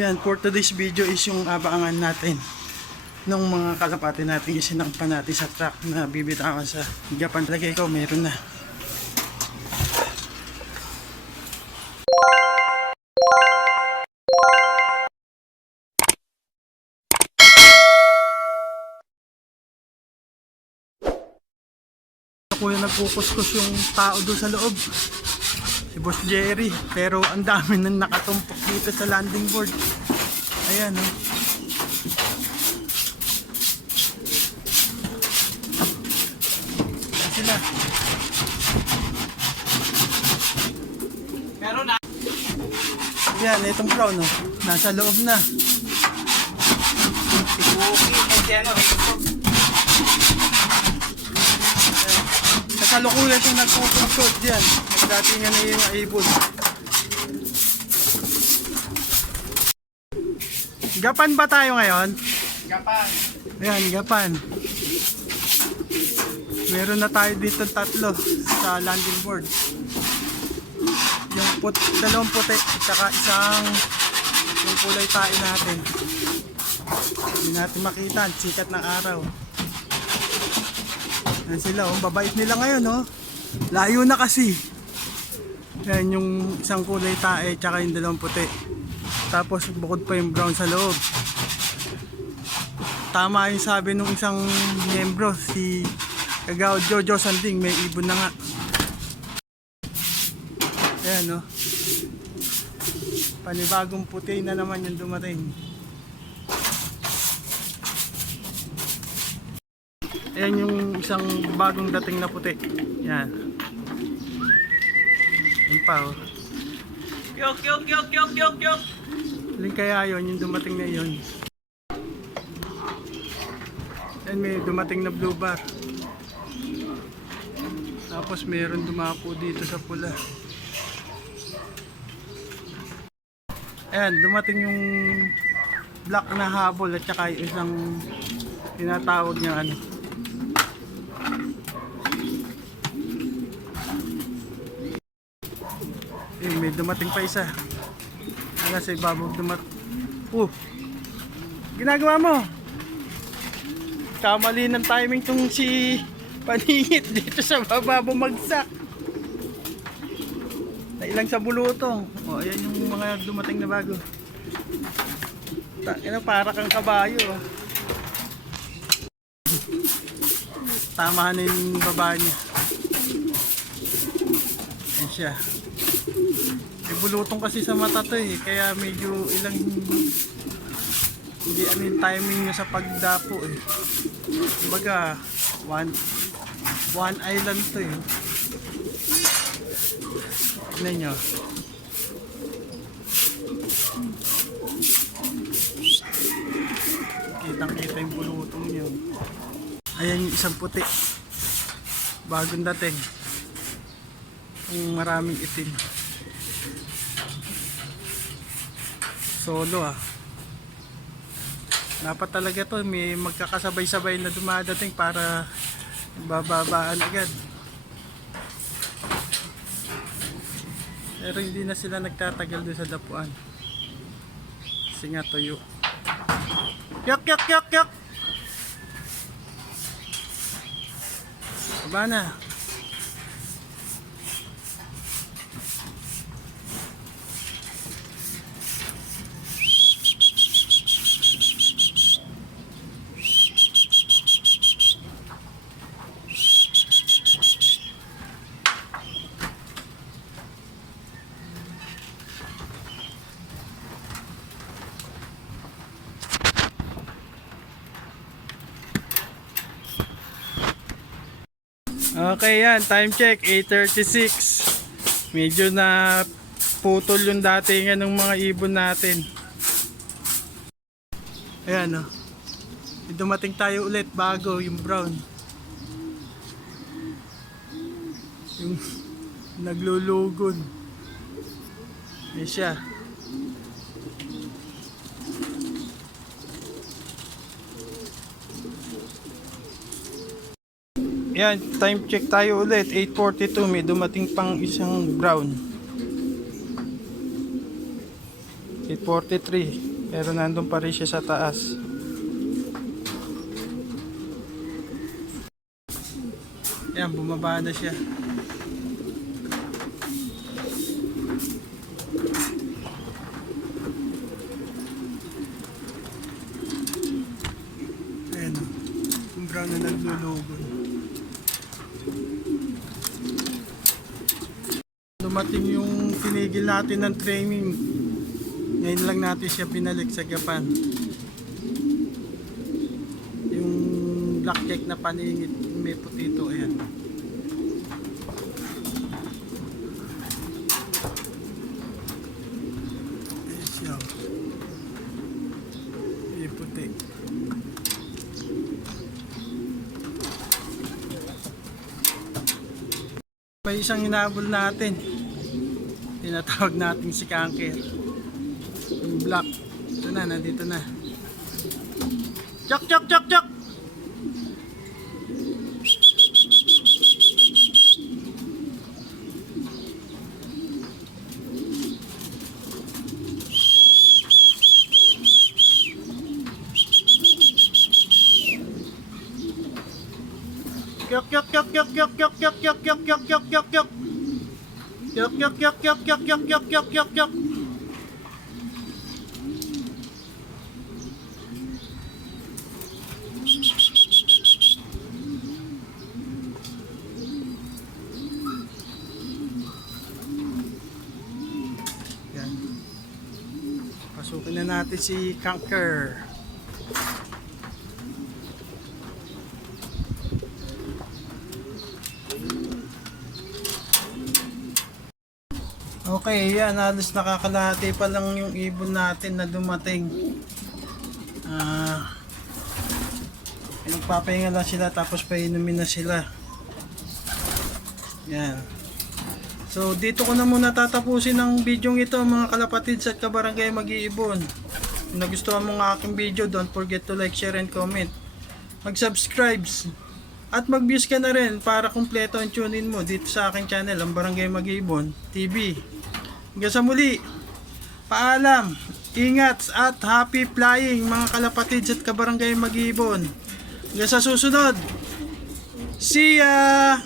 Yan, for today's video is yung abangan natin nung mga kalapati natin isinampa natin sa truck na bibitawan sa Japan. Lagay ko, meron na. Kuya, nagkukuskus yung tao doon sa loob, si Boss Jerry, pero ang dami nang nakatumpok dito sa landing board. Ayan, oh. Ayan sila. Meron na. Yan, itong brown, oh, nasa loob na. Kasalukuyan yung nagpupunsod dyan. Nagdatingan na yung ibon. Japan ba tayo ngayon? Japan. Ayan, Japan. Meron na tayo dito tatlo sa landing board. Yung dalawang puti at saka isang yung kulay tayo natin. Hindi natin makita ang sikat ng araw. Yan sila, oh. Babait nila ngayon, oh. Layo na kasi. Yan yung isang kulay tae tsaka yung dalawang puti. Tapos bukod pa yung brown sa loob. Tama yung sabi nung isang miyembro, si Kagaw Jojo Sanding, may ibon na nga. Ayan, oh. Panibagong puti na naman yung dumating. Ayan yung isang bagong dating na puti. Yan. Yan pa, oh. Kyok, kyok, kyok, kyok, kyok, kyok. Alin kaya yun, yung dumating na yun. Yan, may dumating na blue bar. Tapos mayroon dumapo dito sa pula. Ayan, dumating yung black na habol at saka yung isang tinatawag niya ano. Eh, may dumating pa isa. Wala sa ibabaw ginagawa mo? Kamali ng timing tong si Paningit dito sa baba bumagsak. Nailang sa bulutong. O, ayan yung mga dumating na bago. Para kang kabayo. Tama na yung baba niya. Ayan siya. May bulutong kasi sa mata to, eh. Kaya medyo ilang hindi ano yung timing niya sa pagdapo, eh. Kumbaga one island to, eh. Tignan nyo. Kitang kita yung bulutong niyo. Ayan yung isang puti, bagong dating, yung maraming itim. Solo, ah. Dapat talaga to may magkakasabay-sabay na dumadating para bababaan agad. Pero hindi na sila nagtatagal doon sa dapuan kasi nga tuyo. Kyok, kyok, kyok, kyok. Baba na. Okay, yan, time check 8:36. Medyo na putol yung datingan ng mga ibon natin. Ayan, oh. Dumating tayo ulit bago yung brown. Yung naglulugon. Ayan siya. Yan, time check tayo ulit, 8:42, may dumating pang isang brown. 843. Pero nandun pa rin siya sa taas. Yan, bumaba na siya. Ayan o. Yung brown na naglulugon. Dumating yung tinigil natin ng training. Ngayon lang natin siya binalik sa Japan. Yung blackjack na paningit, may putito, ayan. Ayan siya. May puti. May isang hinabol natin. Tinatawag natin si Kanker. Yung black. Ito na, nandito na. Chok, chok, chok, chok! Kyok, kyok, kyok, kyok, kyok, kyok, kyok, kyok, kyok, kyok, kyok, kyok, kyok. Kyok, kyok, kyok, kyok, kyok, kyok, kyok, kyok, kyok, kyok. Yan. Pasukin na natin si Kanker. Okay, yan, halos nakakalahati pa lang yung ibon natin na dumating. Nagpapahinga lang sila tapos painumin na sila. Yan. So dito ko na muna tatapusin ang video ito mga kalapatids at kabarangay mag-iibon. Kung nagustuhan mo ng aking video, don't forget to like, share and comment. Mag-subscribe at mag-views ka na rin para kumpleto ang tune-in mo dito sa aking channel, ang Barangay Mag-iibon TV. Hanggang sa muli, paalam, ingat at happy flying mga kalapatids at kabarangay mag-iibon. Hanggang sa susunod, see ya!